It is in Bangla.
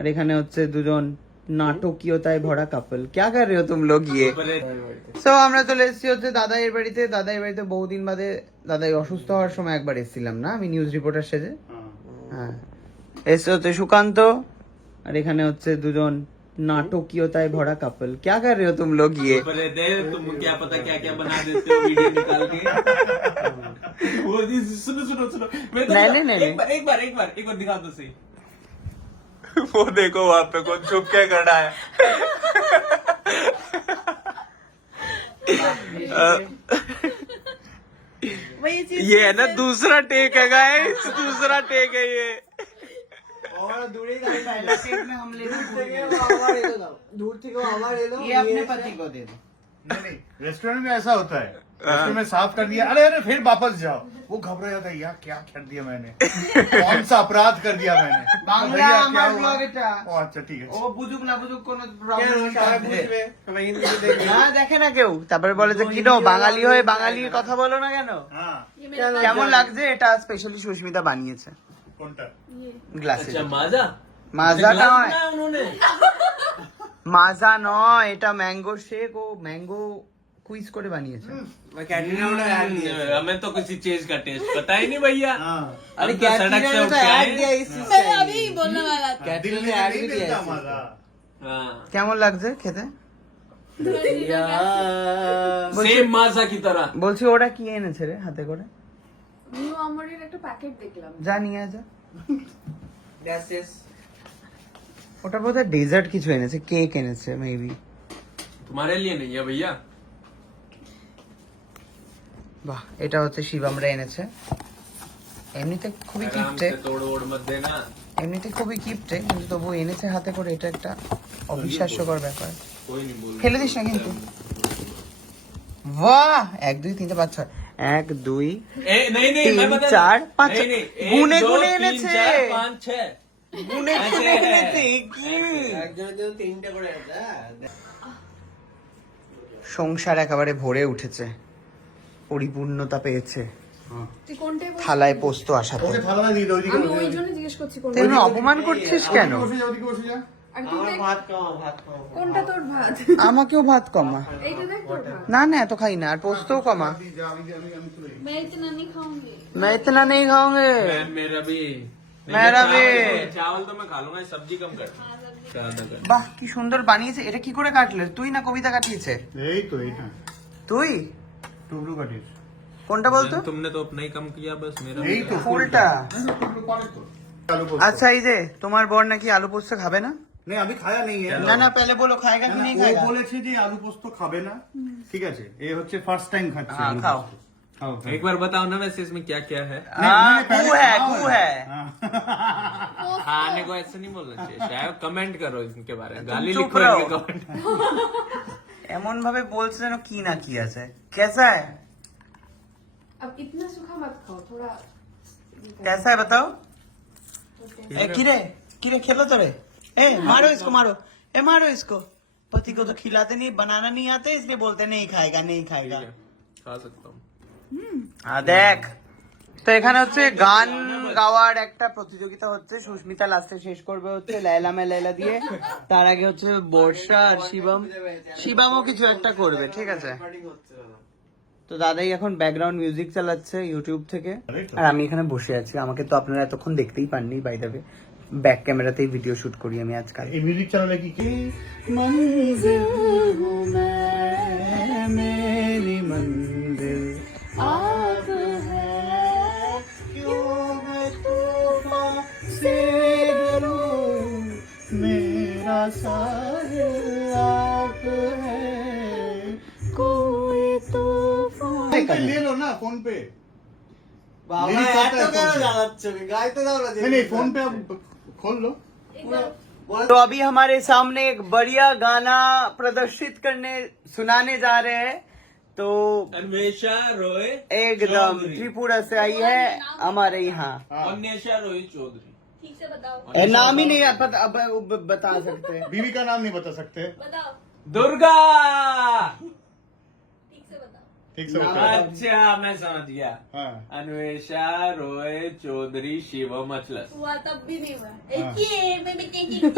আর এখানে হচ্ছে দুজন নাটকীয়তায় ভরা কাপল। क्या कर रहे हो तुम लोग ये? সো আমরা চলে এসেছি হচ্ছে দাদাইয়ের বাড়িতে। দাদাইয়ের বাড়িতে বহুদিন বাদে, দাদাই অসুস্থ হওয়ার সময় একবার এসেছিলাম না আমি, নিউজ রিপোর্টার সেজে। হ্যাঁ, এসে হচ্ছে সুকান্ত, আর এখানে হচ্ছে দুজন नाटकीयताय भरा कपल। क्या कर रहे हो तुम लोग ये? तुम क्या पता क्या क्या बना देते हो वीडियो निकाल के। वो सुनो सुनो सुनो, नहीं। एक बार दिखा दो सही। वो देखो वहां पे कौन छुप के खड़ा है। ये है ना दूसरा टेक है गाइस, दूसरा टेक है ये। और दूरी का पहला टेक में हम लेना दूर थी को आवाज ले लो, ये अपने पति को दे दो। नहीं, रेस्टोरेंट में ऐसा होता है, रेस्टोरेंट में साफ कर दिया, अरे फिर वापस जाओ, वो घबरा जाता है, यार क्या कर दिया मैंने, कौन सा अपराध कर दिया मैंने। বাংলা আমার ব্লগ এটা। ও আচ্ছা ঠিক আছে। ও বুঝুক না বুঝুক কোনো প্রবলেম বুঝবে, সবাই হিন্দিতে দেখবে না, দেখে না কেউ, তারপরে বলে যে কি বাঙালি হয়ে বাঙালির কথা বলো না কেন। হ্যাঁ কেমন লাগছে? এটা স্পেশালি সুস্মিতা বানিয়েছে। কোনটা? গ্লাসে। अच्छा माजा মাজা নয়, उन्होंने মাজা নয়, এটা ম্যাঙ্গো শেক, ও ম্যাঙ্গো কুইজ করে বানিয়েছে। हमें तो किसी चीज का टेस्ट पता ही नहीं भैया। अरे हम तो सड़क से उठ के आए हैं। इस चीज मैं अभी बोलने वाला था। दिल में ऐड भी दिया मजा। हाँ, কেমন লাগছে খেতে? सेम माजा की तरह। বলছি ওরা কি এনেছে রে হাতে করে? নিউ আমরের একটা প্যাকেট দেখলাম। যা নিয়ে যা। ওটা বোধহয় ডেজার্ট কিছু এনেছে, কেক এনেছে মেবি। तुम्हारे लिए नहीं है भैया। বাহ, এটা হচ্ছে শিবামরা এনেছে। এমনিতে খুবই आराम কিপটে, से तोड़ ओड़ मत देना। এমনিতে খুবই কিপটে, কিন্তু তবু এনেছে হাতে করে, এটা একটা অবিশ্বাস্যকর ব্যাপার। कोई नहीं बोल। ফেলে দিস না কিন্তু। বাহ, 1 2 3 4 5 6, 1 2 नहीं नहीं मैं 3 बता 4 5 नहीं नहीं গুনে 1 2 গুনে 3 এনেছে, 4 5 6 গুনে ऐसे গুনে है। এনেছে কি? সংসার একেবারে ভরে উঠেছে, পরিপূর্ণতা পেয়েছে তুই কোনটাই বল? থালায় পোস্ত আসাতে। ওকে থালা দিয়ে দাও, ওইদিকে আমি বসে ওই যা। জন্য জিজ্ঞেস করছি কোনটা। তুই অপমান করছিস কেন? ওদিকে বসে যা, ওদিকে বসে যা। আর তুই দেখ কোনটা তোর ভাত। আমাকেও ভাত কমা। এইটা দেখ তোর ভাত। না না, এত খাই না, আর পোস্তও কমা। আমি তুলে দিই। मैं इतना नहीं खाऊंगी। मैं इतना नहीं खाऊंगे। मेरा भी मेरा भी। चावल तो मैं खा लूंगा, सब्जी कम कर। ज्यादा कर। বাহ, কি সুন্দর বানিয়েছে। এটা কি করে কাটলে? তুই না কবিতা কাটিয়েছে? এই তো এইটা তুই টুকরো কাটিস। কোনটা বলতো? तुमने तो अपना ही कम किया, बस मेरा এই তো ফুলটা। টুকরো পারে তো। আলু পোস্ত। আচ্ছা, এই যে তোমার বর নাকি আলু পোস্ত খাবে না? नहीं अभी खाया नहीं है। না না, पहले बोलो खाएगा कि नहीं ও खाएगा। বলেছে যে আলু পোস্ত খাবে না, ঠিক আছে, এ হচ্ছে ফার্স্ট টাইম খাচ্ছে। हाँ, আলু খাও। পোস্ত। খাও খাও। एक बार बताओ ना वैसे इसमें क्या क्या है। हाँ, पहले गू है, खाओ गू ना। है। हाँ। खाने को ऐसे नहीं बोलना चाहिए, शायद कमेंट करो इनके बारे में, गाली चुप लिखो रहो। इनके कमेंट। এমন ভাবে বলছে যেন কি না কি আছে। कैसा है? अब इतना सूखा मत खाओ, थोड़ा कैसा है बताओ। ए किरे किरे खेलो तो रे। ए मारो इसको, मारो, ए मारो इसको। पति को तो खिलाते नहीं, बनाना नहीं आते, इसलिए बोलते नहीं खाएगा नहीं खाएगा। खा सकता हूँ। দেখ, তো এখানে হচ্ছে গান গাওয়ার একটা প্রতিযোগিতা হচ্ছে। সুস্মিতা লাস্টে শেষ করবে হচ্ছে লাইলা মে লাইলা দিয়ে, তার আগে হচ্ছে বর্ষা আর শিবমও কিছু একটা করবে, ঠিক আছে। তো দাদাই এখন ব্যাকগ্রাউন্ড মিউজিক চালাচ্ছে ইউটিউব থেকে, আর আমি এখানে বসে আছি। আমাকে তো আপনারা এতক্ষণ দেখতেই পাননি, বাই দ্য ওয়ে ব্যাক ক্যামেরাতেই ভিডিও শুট করি আমি আজকাল। এই মিউজিক চালালে কি मंजिल हूँ मैं, मेरी मंजिल आप है, क्यों मैं तूफान से डरूं, मेरा साहिल आप है, कोई तूफान। ले लो ना फोन पे। बाबा मेरी এত কথা है কেন फोन पे। জ্বালাচ্ছ? গাইতে দাও না। नहीं नहीं फोन पे अब खोल लो। तो अभी हमारे सामने एक बढ़िया गाना प्रदर्शित करने सुनाने जा रहे हैं। तो अन्वेषा रोय एकदम चौधरी। त्रिपुरा से आई है हमारे यहाँ। अन्वेषा रोय चौधरी। ठीक से बताओ। नाम ही नहीं पता, अब बता सकते हैं। बीवी का नाम नहीं बता सकते। बताओ, दुर्गा। ठीक से बताओ। ठीक से होता है अच्छा मैं समझ गया हाँ अन्वेषा रॉय चौधरी शिवम अचलस हुआ तब भी नहीं हुआ एक ही है, मैं भी एक ही है।